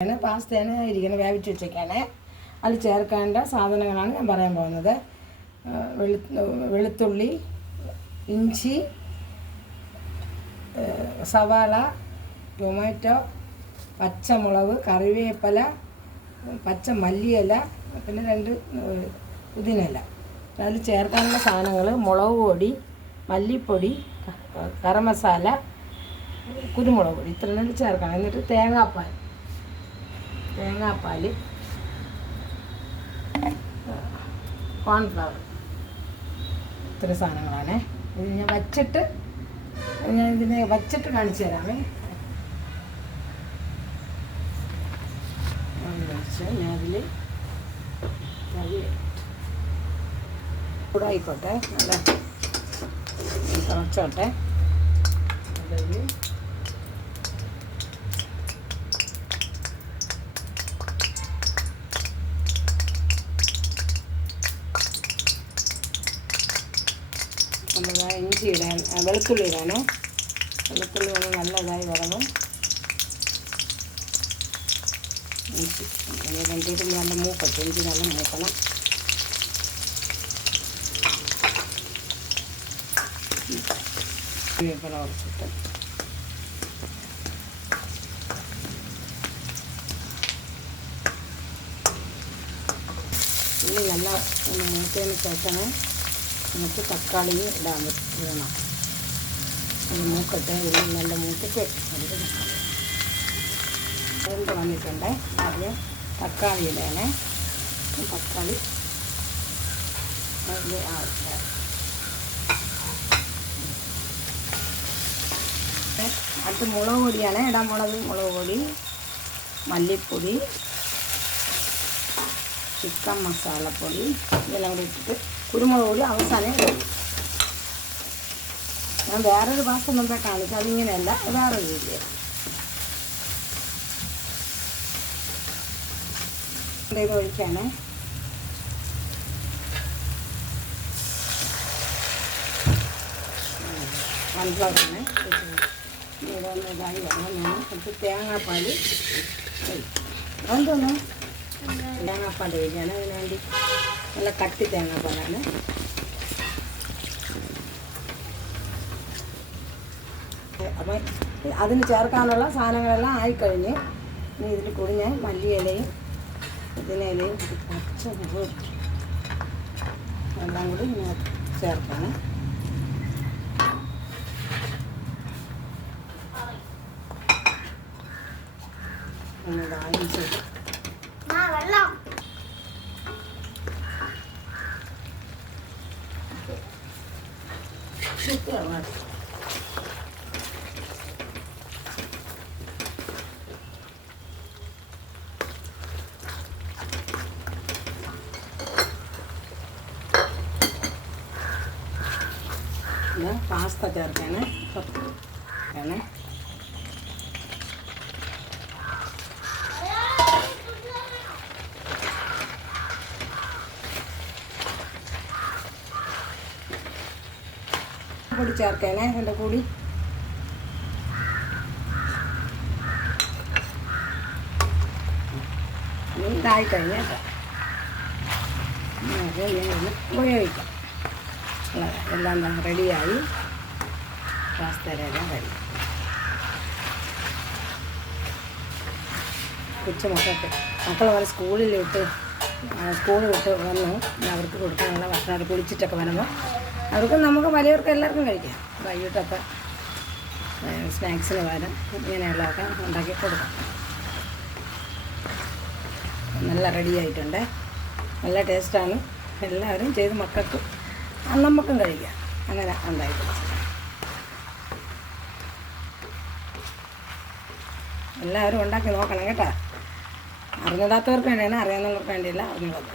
പാസ്തയാണ് ഇരിക്കുന്നത് വേവിച്ച് വെച്ചേക്കാണ്. അതിൽ ചേർക്കേണ്ട സാധനങ്ങളാണ് ഞാൻ പറയാൻ പോകുന്നത്. വെളുത്തുള്ളി, ഇഞ്ചി, സവാള, ടൊമാറ്റോ, പച്ചമുളക്, കറിവേപ്പില, പച്ച മല്ലിയില, പിന്നെ 2 പുതിനയില. അതിൽ ചേർക്കാനുള്ള സാധനങ്ങൾ മുളക് പൊടി, മല്ലിപ്പൊടി, ഗരം മസാല, കുരുമുളക് പൊടി, ഇത്രയും ചേർക്കണം. എന്നിട്ട് തേങ്ങാപ്പാൽ, കോൺഫ്ലവർ, ഇത്ര സാധനങ്ങളാണ്. ഇത് ഞാൻ ഇതിനെ വച്ചിട്ട് കാണിച്ചു തരാമേ. ഞാൻ അതിൽ ചൂടായിക്കോട്ടെ, നല്ല തിളച്ചോട്ടെ. അതിൽ നമ്മൾ ഇഞ്ചി ഇടാൻ, വെളുത്തുള്ളി ഇടാനേ. വെളുത്തുള്ളി ഒന്ന് നല്ലതായി വറവും. ഇഞ്ചി കണ്ടിട്ട് നല്ല മൂക്കട്ടെ, ഇഞ്ചി നല്ല മൂക്കണം. വേപ്പില കുറച്ചിട്ട് ഉള്ളി നല്ല മൂത്തതിന് ശേഷമേ നമുക്ക് തക്കാളി ഇടണം. അത് മൂക്കട്ടെ, ഉള്ളി നല്ല മൂത്തിട്ട് അതിൽ വെന്ത് വന്നിട്ടുണ്ട്. ആദ്യം തക്കാളി ഇടണേ. തക്കാളി അതിൽ അടുത്ത് മുളക് പൊടിയാണ് ഇടാൻ പോണത്. മുളക് പൊടി, മല്ലിപ്പൊടി, ചിക്കൻ മസാലപ്പൊടി, ഇതെല്ലാം കൂടി ഇട്ടിട്ട് കുരുമുളക് പൊടി അവസാനം ഇടും. ഞാൻ വേറൊരു പാസ്ത മുമ്പേ കാണിച്ചു, അതിങ്ങനെയല്ല, വേറൊരു രീതിയിൽ. ഇത് ഒഴിക്കാണ്. കോൺഫ്ലവറാണ്. ഇതൊന്ന് ഇതായി വരണം. ഞാൻ കുറച്ച് തേങ്ങാപ്പാൽ അതെന്തോന്നു തേങ്ങാപ്പാൽ ഒഴിക്കാണ്. അതിന് വേണ്ടി നല്ല കട്ടി തേങ്ങാപ്പാലാണ്. അപ്പം അതിന് ചേർക്കാനുള്ള സാധനങ്ങളെല്ലാം ആയിക്കഴിഞ്ഞ് ഇനി ഇതിൽ കൂടി ഞാൻ മല്ലിയിലയും പുതിനയിലയും പച്ചമുളകും എല്ലാം കൂടി ഞാൻ ചേർക്കാണ്. ഒന്നിതായി ചെയ്ത് പാസ്ത ചേർക്കാണ്. പൊടി ചേർക്കാനേ എൻ്റെ കൂടി. ഇതായി കഴിഞ്ഞാൽ ഉപയോഗിക്കാം. എല്ലാം റെഡിയായി. പാസ്തയെല്ലാം റെഡി. മക്കൾ വരെ സ്കൂളിൽ വിട്ട് വന്നു. അവർക്ക് കൊടുക്കാനുള്ള ഭക്ഷണം കുളിച്ചിട്ടൊക്കെ വരുമ്പോൾ അവർക്കും നമുക്ക് വലിയവർക്കും എല്ലാവർക്കും കഴിക്കാം. വൈകിട്ടൊക്കെ സ്നാക്സിന് പകരം ഇങ്ങനെയുള്ളതൊക്കെ ഉണ്ടാക്കി കൊടുക്കാം. നല്ല റെഡിയായിട്ടുണ്ട്. നല്ല ടേസ്റ്റാണ്. എല്ലാവരും ചെയ്ത് മക്കൾക്ക് നമുക്കും കഴിക്കാം. അങ്ങനെ ഉണ്ടായിട്ട് എല്ലാവരും ഉണ്ടാക്കി നോക്കണം കേട്ടോ. അറിഞ്ഞിടാത്തവർക്ക് വേണ്ടിയാണ്, അറിയാവുന്നവർക്ക് വേണ്ടിയില്ല, അറിഞ്ഞുള്ളത്.